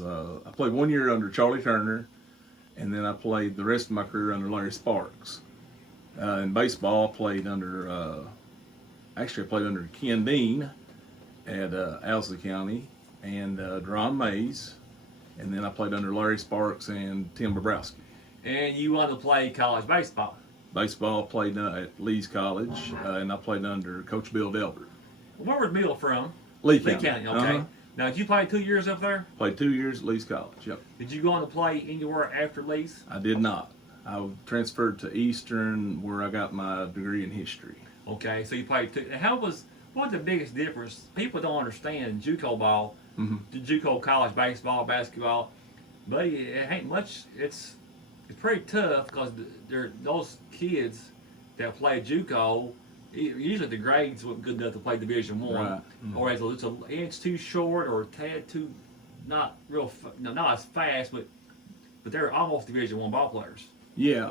I played 1 year under Charlie Turner, and then I played the rest of my career under Larry Sparks. In baseball, I played under I played under Ken Dean at Owsley County and Deron Mays, and then I played under Larry Sparks and Tim Bobrowski. And you want to play college baseball? Baseball, played at Lee's College, and I played under Coach Bill Delbert. Where was Bill from? Lee County. Okay. Uh-huh. Now, did you play 2 years up there? Played 2 years at Lee's College, yep. Did you go on to play anywhere after Lee's? I did not. I transferred to Eastern, where I got my degree in history. Okay, so you played two. What's the biggest difference? People don't understand JUCO ball, the JUCO college baseball, basketball, but it ain't much. It's pretty tough because those kids that play JUCO, usually the grades weren't good enough to play Division I, right. Or it's an inch too short or a tad too not as fast, but they're almost Division I ball players. Yeah,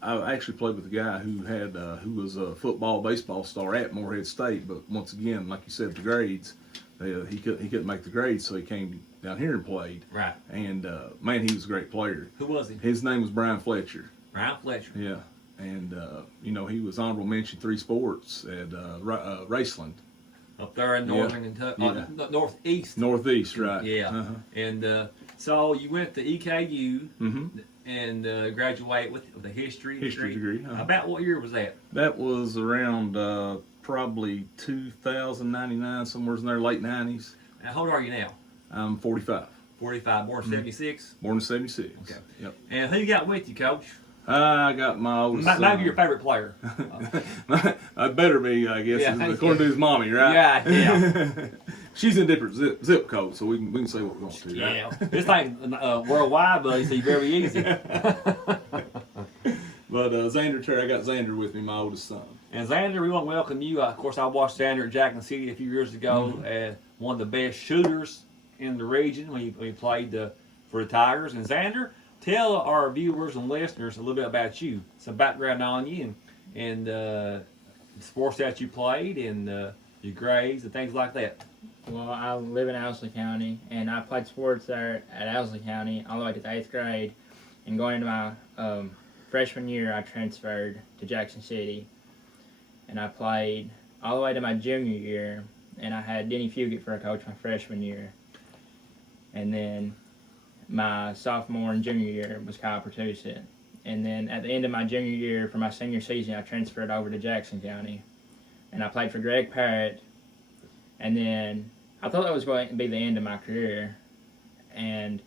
I actually played with a guy who was a football, baseball star at Morehead State, but once again, like you said, the grades, he couldn't make the grades, so he came down here and played. Right. And man, he was a great player. Who was he? His name was Brian Fletcher. Brian Fletcher. Yeah, and he was honorable mention 3 sports at Raceland. Up there in northern northeast. Northeast, right? Yeah. Uh-huh. And so you went to EKU and graduate with a history degree. Uh-huh. About what year was that? That was around probably 2099, somewhere in there, late 90s. Now, how old are you now? I'm 45. 45, born in 76? Born in 76. Okay. Yep. And who you got with you, Coach? I got my oldest son. Maybe your favorite player. I better be, I guess, according to his mommy, right? Yeah. She's in different zip code, so we can say what we want to. Yeah. Right? This thing worldwide, buddy, so you're very easy. But Xander Terry, I got Xander with me, my oldest son. And Xander, we want to welcome you. Of course, I watched Xander at Jackson City a few years ago as one of the best shooters in the region when he played for the Tigers. And Xander, tell our viewers and listeners a little bit about you, some background on you, and the sports that you played, and your grades and things like that. Well, I live in Owsley County, and I played sports there at Owsley County all the way to the 8th grade. And going into my freshman year, I transferred to Jackson City, and I played all the way to my junior year, and I had Denny Fugit for a coach my freshman year. And then my sophomore and junior year was Kyle Pertussit. And then at the end of my junior year, for my senior season, I transferred over to Jackson County. And I played for Greg Parrott. And then I thought that was going to be the end of my career. And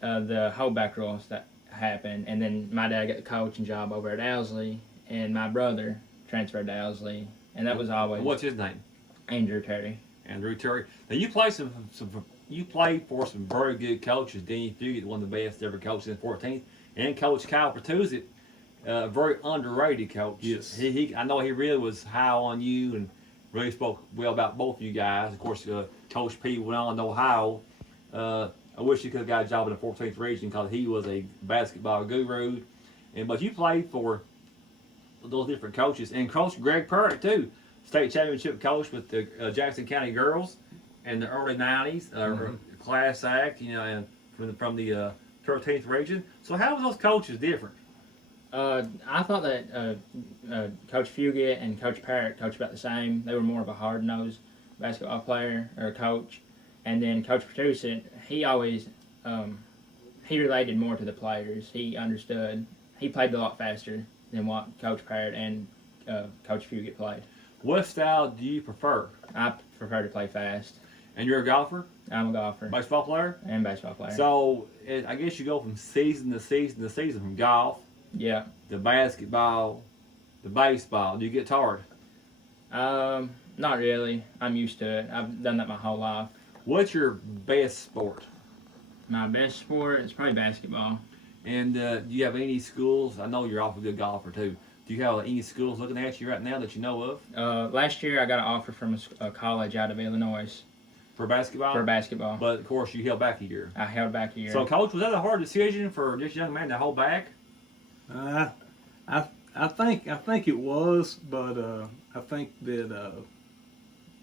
the holdback rules that happened. And then my dad got the coaching job over at Owsley. And my brother transferred to Owsley. And that was always... What's his name? Andrew Terry. Andrew Terry. Now, you played you played for some very good coaches. Denny Fugit, one of the best ever coaches in the 14th, and Coach Kyle Pertussit, very underrated coach. Yes. I know he really was high on you and really spoke well about both of you guys. Of course, Coach P went on to Ohio. I wish he could have got a job in the 14th region because he was a basketball guru. But you played for those different coaches, and Coach Greg Parrott too, state championship coach with the Jackson County girls in the early 90s, class act, and from the 13th region. So how were those coaches different? I thought that Coach Fugit and Coach Parrott coached about the same. They were more of a hard-nosed basketball player or coach. And then Coach Pertussit, he always he related more to the players. He understood. He played a lot faster than what Coach Parrott and Coach Fugit played. What style do you prefer? I prefer to play fast. And you're a golfer? I'm a golfer. Baseball player? And baseball player. So I guess you go from season to season to season, from golf, yeah, to basketball, to baseball. Do you get tired? Not really. I'm used to it. I've done that my whole life. What's your best sport? My best sport is probably basketball. And do you have any schools? I know you're awfully good golfer too. Do you have any schools looking at you right now that you know of? Last year I got an offer from a college out of Illinois. For basketball? For basketball. But, of course, you held back a year. I held back a year. So, Coach, was that a hard decision for this young man to hold back? I think it was, but I think that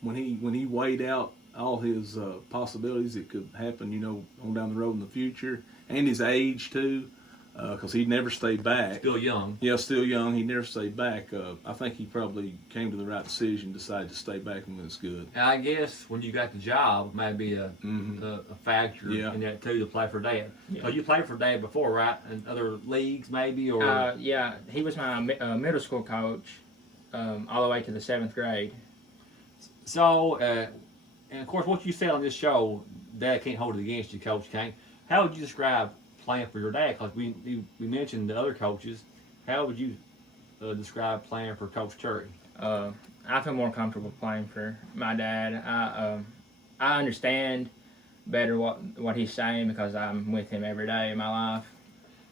when he weighed out all his possibilities that could happen, you know, on down the road in the future, and his age too, because he never stayed back. Still young. Yeah, still young. He never stayed back. I think he probably came to the right decision, decided to stay back, and was good. And I guess when you got the job, might be a factor Yeah. in that too to play for Dad. Yeah. So you played for Dad before, right? In other leagues, maybe, or Yeah, he was my middle school coach all the way to the 7th grade. so. And of course, what you said on this show, Dad can't hold it against you, Coach Kane. How would you describe playing for your dad? Because we mentioned the other coaches. How would you describe playing for Coach Curry? I feel more comfortable playing for my dad. I understand better what he's saying because I'm with him every day of my life.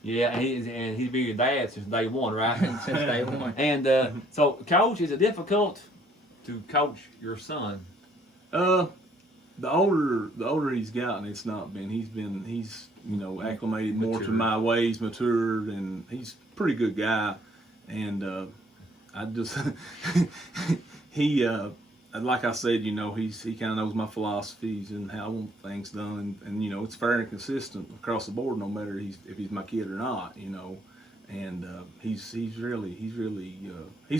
Yeah, and he's been your dad since day one, right? Since day one. And so, Coach, is it difficult to coach your son? The older he's gotten, it's not been. He's you know, acclimated more to Matured. my ways, matured, and he's a pretty good guy. And I just he like I said, you know, he kind of knows my philosophies and how I want things done, and you know, it's fair and consistent across the board, no matter if he's my kid or not, you know. And he's really a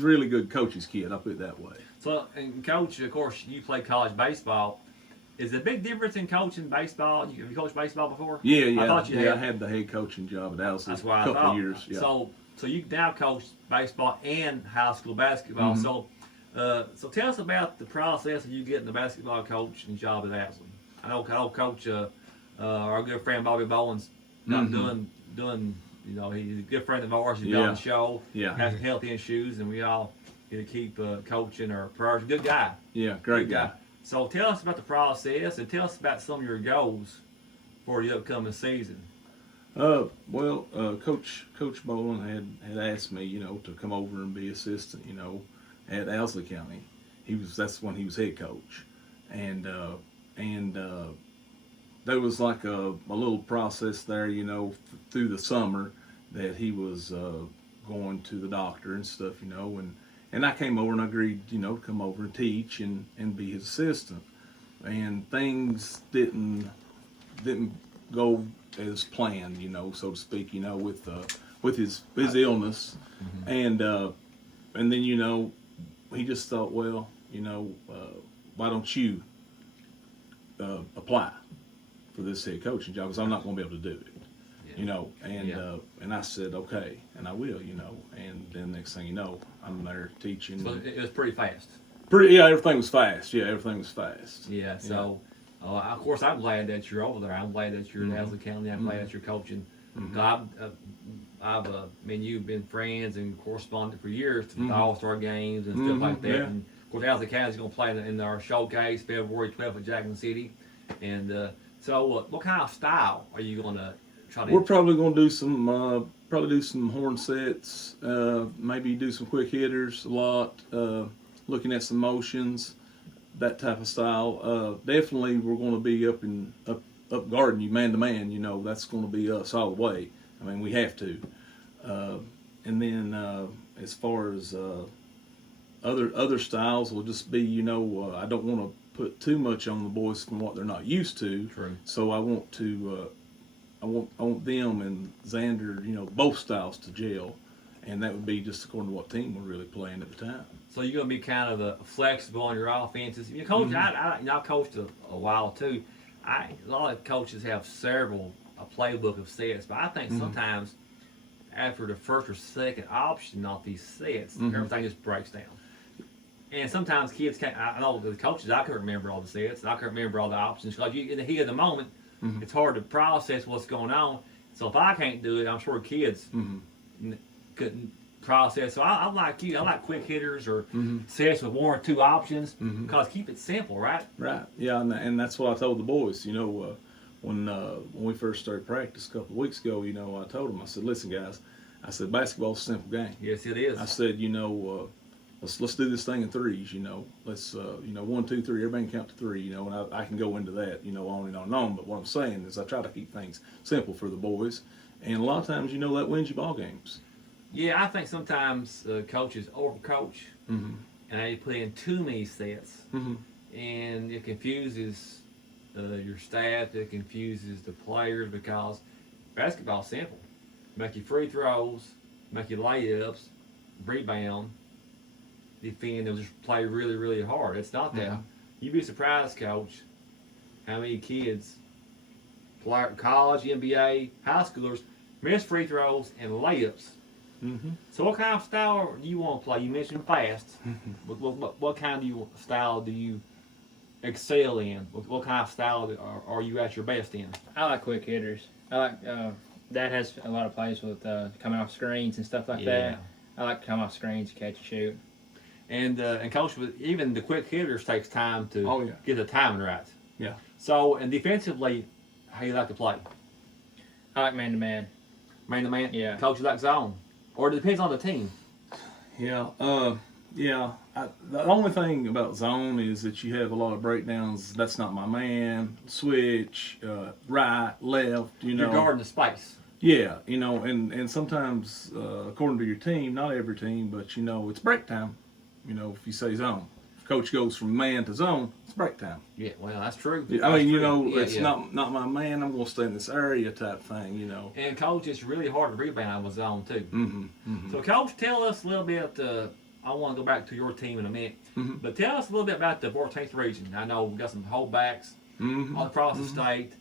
really good coach's kid. I'll put it that way. So, and Coach, of course, you play college baseball. Is there a big difference in coaching baseball? Have you coached baseball before? Yeah. I thought you had. I had the head coaching job at Owsley That's why a couple I thought. of years. Yeah. So you now coach baseball and high school basketball. Mhm. So tell us about the process of you getting the basketball coaching job at Owsley. I know Coach, our good friend Bobby Bowen's not Mhm. doing. You know, he's a good friend of ours. He's been Yeah. on the show. Yeah. Has some health issues, and we all get to keep coaching our prayers. Good guy. Yeah, great Good guy. So tell us about the process and tell us about some of your goals for the upcoming season. Well, Coach Boland had asked me, you know, to come over and be assistant, you know, at Owsley County. That's when he was head coach, and there was like a little process there, you know, through the summer that he was going to the doctor and stuff, you know, and I came over and I agreed, you know, to come over and teach and be his assistant, and things didn't go as planned, you know, so to speak, you know, with his illness, and then, you know, he just thought, well, you know, why don't you apply for this head coaching job, because I'm not going to be able to do it, you know, and I said, okay, and I will, you know, and then next thing you know, I'm there teaching. So it was pretty fast. Everything was fast. Yeah, everything was fast. Yeah, so of course I'm glad that you're over there. I'm glad that you're in Owsley County. I'm glad that you're coaching. You've been friends and corresponded for years to the All-Star games and stuff like that. Yeah. And of course, Owsley County is going to play in our showcase February 12th at Jackson City. And so, what kind of style are you going to try to? We're probably going to do some horn sets, maybe do some quick hitters a lot, looking at some motions, that type of style. Definitely, we're going to be up guarding you man to man. You know, that's going to be us all the way. I mean, we have to. And then as far as other styles, will just be, you know, I don't want to put too much on the boys from what they're not used to. True. So I want to. I want them and Xander, you know, both styles to gel, and that would be just according to what team we're really playing at the time. So you're going to be kind of flexible on your offenses. You coach, I coached a while too. A lot of coaches have a playbook of sets, but I think sometimes after the first or second option off these sets, everything just breaks down. And sometimes kids can't. I know the coaches, I couldn't remember all the sets, and I couldn't remember all the options because in the heat of the moment, it's hard to process what's going on. So if I can't do it, I'm sure kids couldn't process. So I like you. I like quick hitters or sets with one or two options because keep it simple, right? Right. Yeah, and that's what I told the boys. You know, when we first started practice a couple of weeks ago, you know, I told them. I said, "Listen, guys," I said, "basketball's a simple game." Yes, it is. I said, you know, let's do this thing in threes. You know, let's you know, 1, 2, 3. Everybody can count to 3. You know, and I can go into that. You know, on and on and on. But what I'm saying is, I try to keep things simple for the boys, and a lot of times, you know, that wins you ball games. Yeah, I think sometimes coaches overcoach and they put in too many sets, and it confuses your staff. It confuses the players because basketball's simple. Make your free throws, make your layups, rebound, defend, and just play really, really hard. It's not that. Yeah. You'd be surprised, Coach, how many kids, college, NBA, high schoolers, miss free throws and layups. Mm-hmm. So what kind of style do you want to play? You mentioned fast. What kind of style do you excel in? What kind of style are you at your best in? I like quick hitters. I like that has a lot of plays with coming off screens and stuff like that. I like to come off screens, catch and shoot. And Coach, even the quick hitters takes time to get the timing right. Yeah. So, and defensively, how you like to play? I like man to man. Man to man? Yeah. Coach, you like zone? Or it depends on the team. Yeah. The only thing about zone is that you have a lot of breakdowns. That's not my man. Switch, right, left. You're guarding the space. Yeah, and sometimes according to your team, not every team, but it's break time. If you say zone, if coach goes from man to zone, it's break time. Yeah, well, that's true. I mean, Yeah, it's not my man. I'm going to stay in this area type thing. And Coach, it's really hard to rebound with zone too. Mm-hmm, mm-hmm. So, Coach, tell us a little bit. I want to go back to your team in a minute, but tell us a little bit about the 14th region. I know we got some holdbacks all across the state,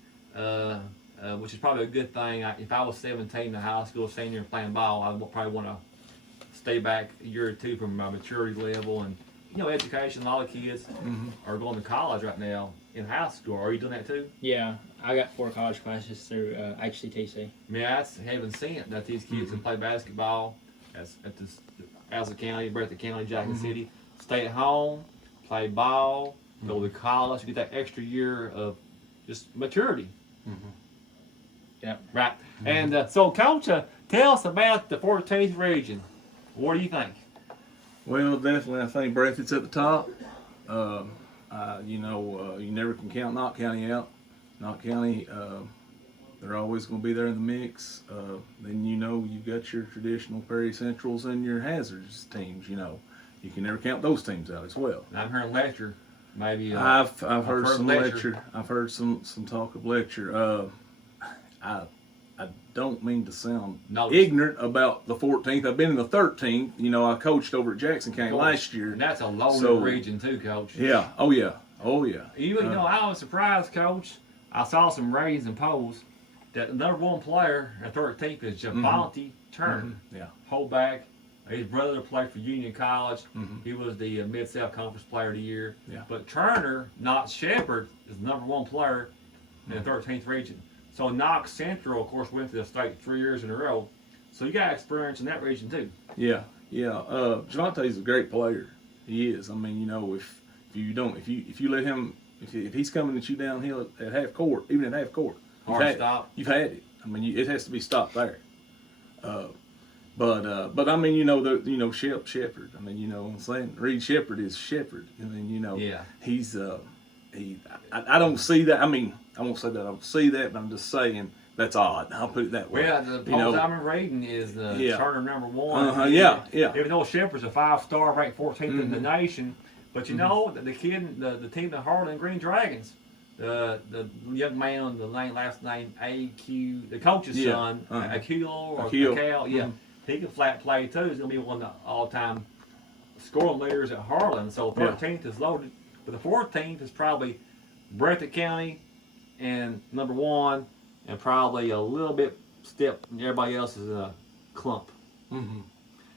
which is probably a good thing. If I was 17, in high school senior and playing ball, I would probably want to stay back a year or two from my maturity level and education. A lot of kids are going to college right now in high school. Are you doing that too? Yeah, I got 4 college classes through HCTC. Yeah, that's heaven sent that these kids can play basketball at this Owsley County, Breathitt County, Jackson City. Stay at home, play ball, go to college, get that extra year of just maturity. Yep. Right. And so, Coach, tell us about the 14th region. What do you think? Well, definitely, I think Breathitt's at the top. You never can count Knott County out. Knott County, they're always going to be there in the mix. Then you've got your traditional Prairie Centrals and your Hazards teams. You can never count those teams out as well. I'm hearing lecture, maybe. I've heard some lecture. I've heard some talk of lecture. I don't mean to sound ignorant about the 14th. I've been in the 13th. I coached over at Jackson County last year. And that's a loaded region too, Coach. Yeah. Oh yeah. Even I was surprised, Coach. I saw some ratings and polls that the number 1 player at 13th is Javante Turner. Yeah. Holdback. His brother played for Union College. He was the Mid-South Conference Player of the Year. Yeah. But Turner, not Shepherd, is the number 1 player in the 13th region. So Knox Central, of course, went to the state 3 years in a row. So you got experience in that region too. Yeah. Javante's a great player. He is. I mean, if you let him, if he's coming at you downhill at half court, even at half court, you've had it. I mean, it has to be stopped there. But I mean, Shepherd. I mean, what I'm saying, Reed Shepherd is Shepherd. I mean, he's I don't see that. I mean, I won't say that I don't see that, but I'm just saying that's odd. I'll put it that way. Well, the polls I'm reading is Turner number 1. Even though Shepherd's a 5-star, ranked 14th in the nation, but the team, the Harlan Green Dragons, the young man on the last name AQ, the coach's son, Akil, he can flat play too. He's gonna be one of the all-time scoring leaders at Harlan. So 13th is loaded, but the 14th is probably Breathitt County and number 1, and probably a little bit step. Everybody else is a clump.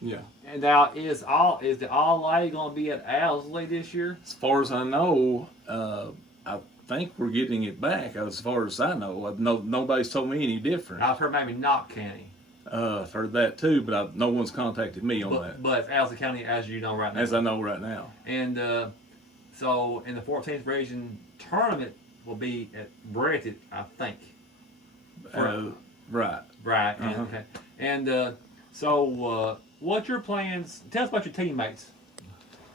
Yeah. And now is the All-A going to be at Owsley this year? As far as I know, I think we're getting it back. As far as I know, nobody's told me any different. I've heard maybe Knott County. I've heard that too, but no one's contacted me on that. But it's Owsley County, as you know right now. As I know right now. And so in the 14th region tournament will be at Breathitt, I think. Right. Right. Okay. And so what's your plans? Tell us about your teammates.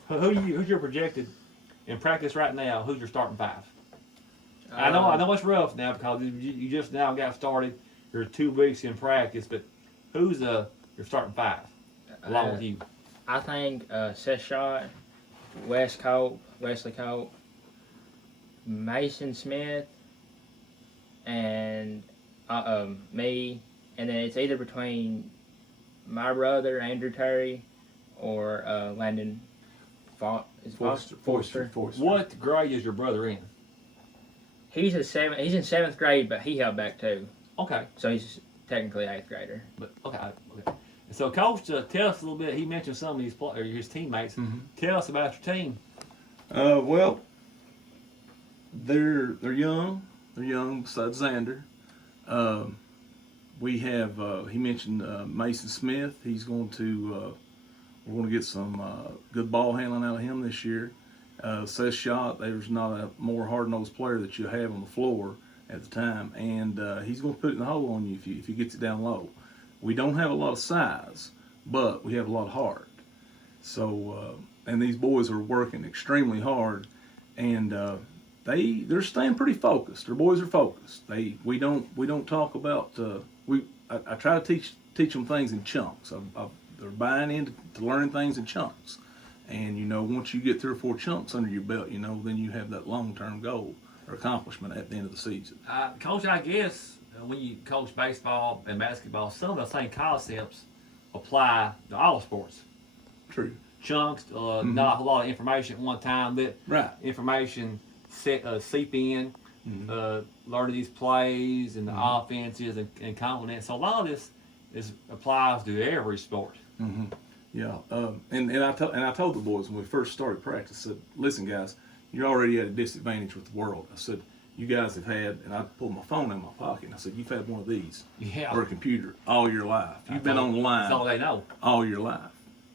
Who's your projected in practice right now? Who's your starting 5? I know it's rough now because you just now got started. You're 2 weeks in practice, but who's your starting 5 along with you? I think Seth Shot, Wesley Cope, Mason Smith and me, and then it's either between my brother Andrew Terry or Landon Forster. What grade is your brother in? He's in seventh grade, but he held back too, Okay, so he's technically eighth grader. but okay. So, Coach, tell us a little bit. He mentioned some of his teammates. Mm-hmm. Tell us about your team. Well, they're young. They're young. Besides Xander, we have. He mentioned Mason Smith. He's going to. We're going to get some good ball handling out of him this year. Seth Shot. There's not a more hard-nosed player that you have on the floor at the time, and he's going to put it in the hole on you if he gets it down low. We don't have a lot of size, but we have a lot of heart. So, and these boys are working extremely hard, and they're staying pretty focused. Our boys are focused. We don't talk about I try to teach them things in chunks. They're buying into learning things in chunks, and once you get 3 or 4 chunks under your belt, then you have that long-term goal or accomplishment at the end of the season. Coach, I guess when you coach baseball and basketball, some of the same concepts apply to all sports. True. Chunks, not a lot of information at one time. Let Right. information seep in, learning these plays and the offenses and confidence. So a lot of this applies to every sport. Mm-hmm. Yeah. And I told the boys when we first started practice, I said, listen, guys, you're already at a disadvantage with the world. I said, you guys have had, and I pulled my phone in my pocket, and I said, you've had one of these or a computer all your life. You've been on the line That's all they know. all your life.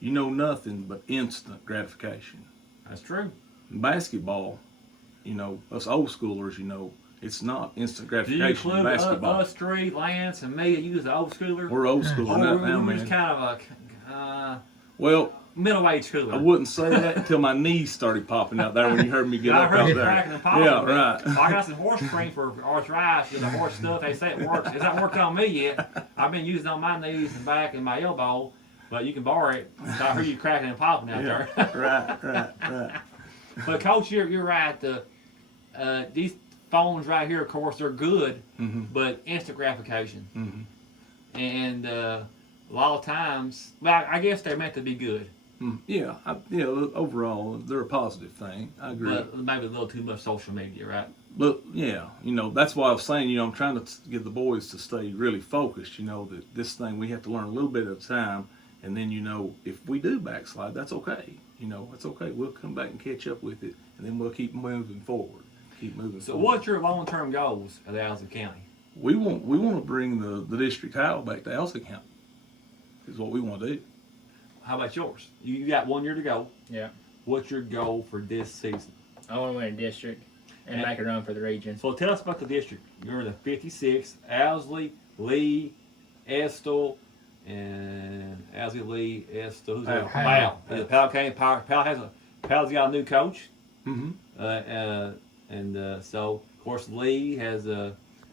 You know nothing but instant gratification. That's true. In basketball, us old schoolers, it's not instant Do you gratification in include basketball. us three, Lance, and me, you as the old schooler? We're old school now, we're just man. kind of a Well, middle-aged schooler. I wouldn't say that until my knees started popping out there when you heard me get I up heard out you there. cracking and popping. Yeah, right. I got some horse cream for arthritis and the horse stuff. They say it works. It's not worked on me yet. I've been using it on my knees and back and my elbow, but you can borrow it. So I heard you cracking and popping out there. right. But Coach, you're right. These phones right here, of course, they're good, but instant gratification. Mm-hmm. And a lot of times, well, I guess they're meant to be good. Yeah, overall, they're a positive thing. I agree. But maybe a little too much social media, right? But yeah, that's why I was saying, I'm trying to get the boys to stay really focused. That this thing we have to learn a little bit at a time, and then if we do backslide, that's okay. It's okay. We'll come back and catch up with it, and then we'll keep moving forward. So, what's your long-term goals at Owsley County? We want to bring the district title back to Owsley County. Is what we want to do. How about yours? You got 1 year to go. Yeah. What's your goal for this season? I want to win a district and make a run for the region. So tell us about the district. You're in the 56th, Owsley, Lee, Estill, and Owsley, Lee, Estill. Who's that? Powell. Powell came. Powell's got a new coach. Mm-hmm. So of course Lee has